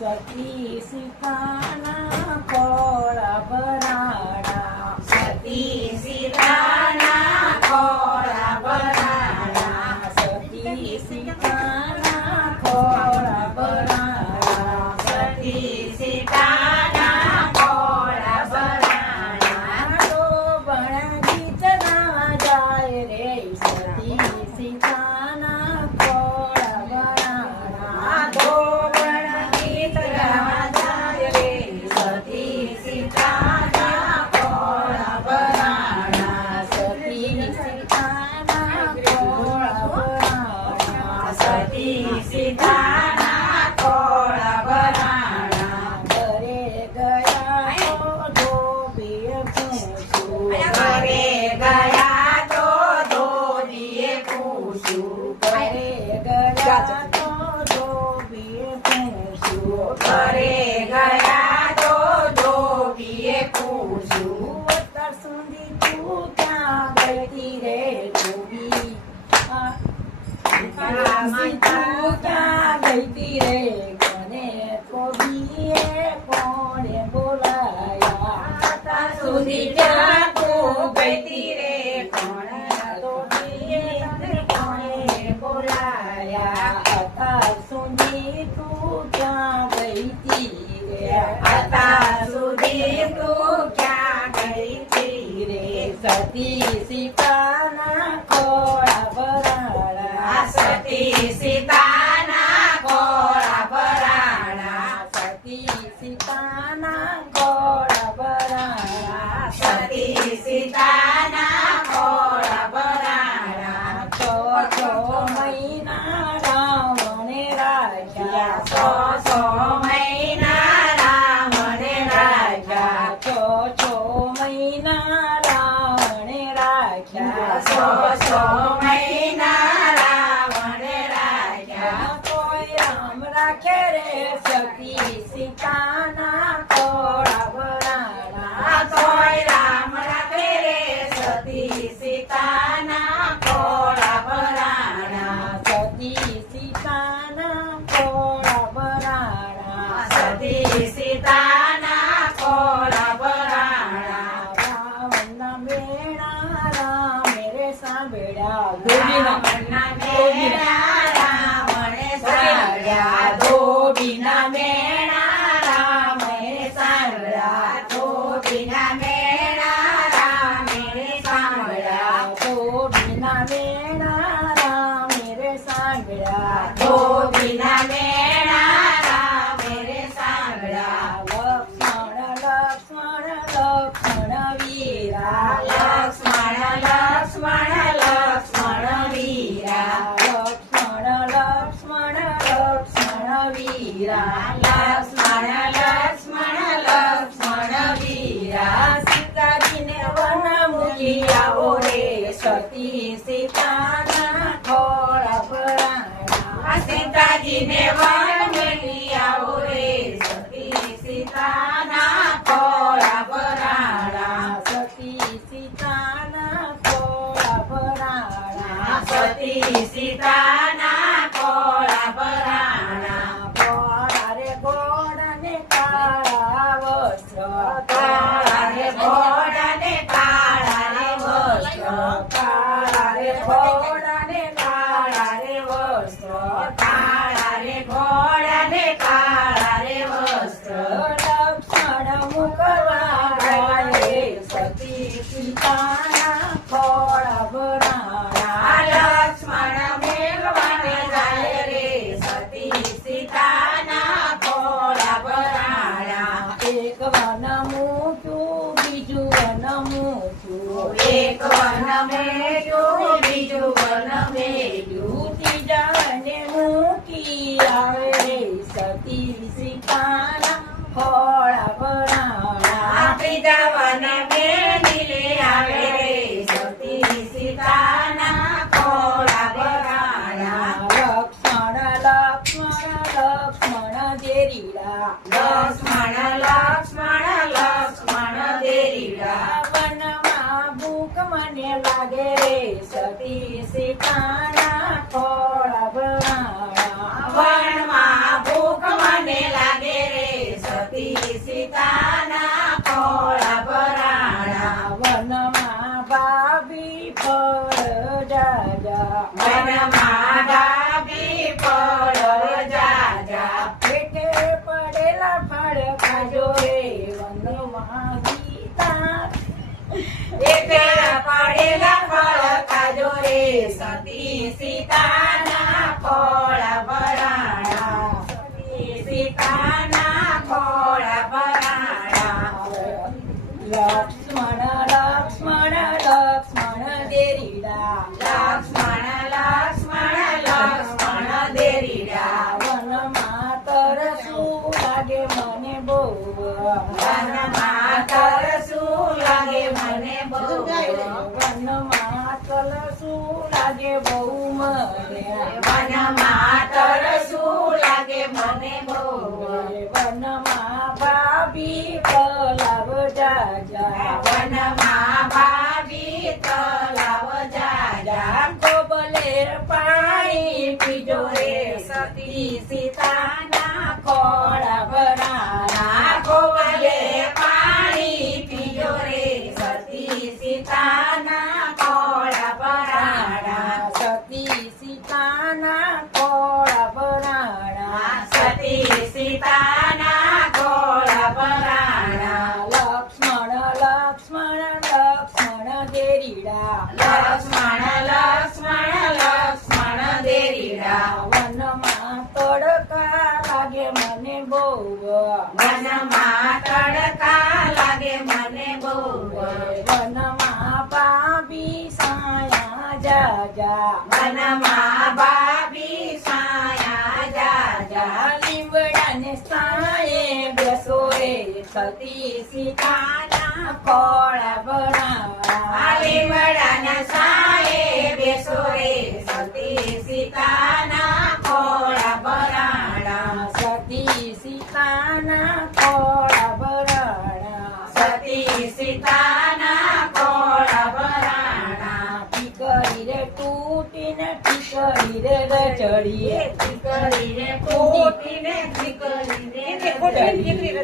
સતી સીતાના ખોળા ભરાણા, સતી સીતાના ખોળા ભરાણા, સતી સીતાના ખોળા ભરાણા, સતી સીતાના ખોળા ભરાણા. તો ભણા ગીત ના જાય રે સતી સીતાના ખોળા ભરાણા. ધોબણ ગીત ગાય રે સતી સીતાના ખોળા ભરાણા, સતી સીતાના ખોળા ભરાણા, સતી સીતાના ખોળા ભરાણા. ઘરે ગયા તો ધોબીએ પૂછ્યું, ઘરે ગયા તો ધોબીએ પૂછ્યું, ઘરે ગયા તો ધોબીએ પૂછ્યું, ઘરે ગયા તો ધોબીએ પૂછ્યું. અત્યાર સુધી તું ક્યાં ગઈ તી રે ધોબી? અત્યાર સુધી તું ક્યાં ગઈ તી રે? કોને ધોબીએ કોણે બોલાયા? અત્યાર સુધી ક્યાં તું ગઈ તી રે? કોણે ધોબીએ કોણે બોલાયા? અત્યાર સુધી તું ક્યાં ગઈ તી રે? અત્યાર સુધી તું ક્યાં ગઈ તી રે? સતી સીતાના ખોળા ભરાણા, સતી સીતાના ખોળા ભરાણા, સતી સીતાના ખોળા ભરાણા, સતી સીતાના ખોળા ભરાણા. છ મહિના રાવણે રાખ્યા, સો મહિના રામને રાખ્યા, છ મહિના રાવણે રાખ્યા, સો મહિના રાવણે રાખ્યા. કોઈ રામ રાખે રે સતી સીતાના ખોળા ભરાણા, કોઈ રામ રાખે રે સતી સીતાના ખોળા ભરાણા, સતી સીતાના ખોળા ભરાણા, સતી સીતાના ખોળા ભરાણા. રાવણના મેણા રામે રે સાંભળ્યા, ધોબીના મેળા રાવણે સાંભળ્યા, ધોબીના મેળા રામે સાંભળ્યા, ધોબીના મેળા રામે સાંભળ્યા, ધોબીના મેણા રામે રે સાંભળ્યા, ધોબીના મેળા રામે સાંભળ્યા. લક્ષ્મણ લક્ષ્મણ વીરા, લક્ષ્મણ લક્ષ્મણ લક્ષ્મણ વીરા, લક્ષ્મણ લક્ષ્મણ લક્ષ્મણ વીરા, લક્ષ્મણ લક્ષ્મણ લક્ષ્મણ વીરા. સીતાજીને વન મૂકી આવો રે સતી સીતાના ખોળા ભરાણા, સીતાજીને વન મેળી આવો રે સતી સીતાના ખોળા ભરાણા, સતી સીતાના ખોળા ભરાણા, સતી સીતાના ખોળા ભરાણા. ઘોડા રે ઘોડા ને કાળા વસ્ત્ર, કાળા રે ઘોડા ને કાળા રે વસ્ત્ર, કાળા રે ઘોડા ને કાળા રે વસ્ત્ર, કાળા રે ઘોડા ને કાળા રે વસ્ત્ર. લક્ષ્મણ મુકવા ગયા રે સતી સીતાના ખોળા ભરાણા, લક્ષ્મણ મેળવા વનમાં ભાભી ફળો જાજા પેટે પડેલા ફળ ખાજો રે વનમાં સીતા એટલે પડેલા ફળ ખાજો રે સતી સીતાના ફળ ભરાણા સતી સીતાના ફળ ભરાણા લક્ષ્મણ લક્ષ્મણ લક્ષ્મણ દેરીડા લક્ષ્મણ દેરીડા વનમાં તરસું લાગે મને બહુ વનમાં તરસું લાગે મને બહુ વનમાં તરસું લાગે બહુ મને વનમાં તરસું લાગે મને બહુ વનમાં ભાભી તલાવ જાજા વનમાં ભાભી તલાવ જાજા ગોબલે પાણી પીજો રે સતી સીતાના ખોળા ભરાણા ગોવલે પાણી પીજો રે સતી સીતાના ખોળા ભરાણા સતી સીતાના ખોળા ભરાણા સતી સીતાના ખોળા ભરાણા લક્ષ્મણ લક્ષ્મણ લક્ષ્મણ દેરીડા લક્ષ્મણ દેરીડા વનમાં તડકા લાગે મને બહુ વનમાં તડકા લાગે મને બહુ વનમાં ભાભી સાયા જાજા વનમાં ભાભી સાયા જાજા લીમડાને સાયે બેસો રે સતી સીતાના ખોળા ભરાણા લીમડાના સાયે બેસો રે સતી સીતાના ખોળા ભરાણા સતી સીતાના ખોળા ભરાણા સતી સીતાના ખોળા ભરાણા ટીકરી રે તૂટીને ટીકરી રે રચડીએ દીકરી રે ફૂટીને દીકરી રે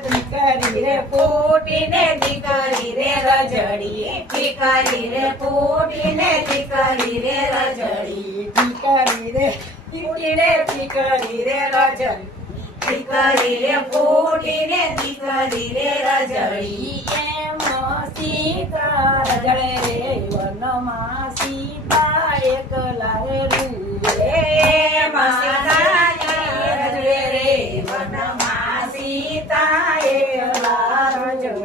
ટીકરી રે ફૂટીને દીકરી રે રજડી દીકરી રે ફૂટીને દીકરી રે રજડી ટીકરી રે તૂટીને ટીકરી રે રચડી દીકરી રે ફૂટીને દીકરી રે રજડી એમ સીતા રજડે રે વનમાં સીતા એકલા રે રૂવે રજડે રે વનમાં સીતા એકલા રજડે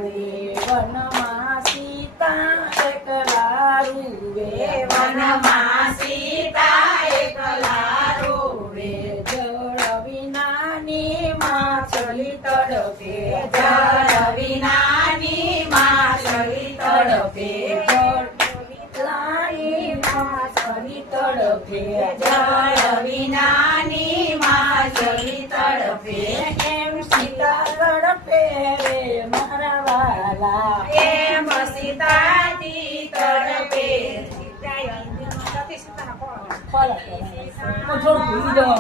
વનમાં સીતા એકલા રૂવે વનમાં સીતા એકલા રોવે જળ વિનાની માછલી તડપે જળ વિનાની માછલી તડપે જળ વિનાની માછલી તડપે જળ વિનાની માછલી તડપે એમ સીતા તડપે રે મારા વાલા એમ સીતાજી તડપે થોડું ભૂલી જાઓ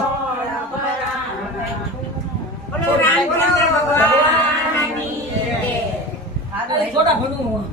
બોલો રામચંદ્ર ભગવાનની જય. થોડા ઘણું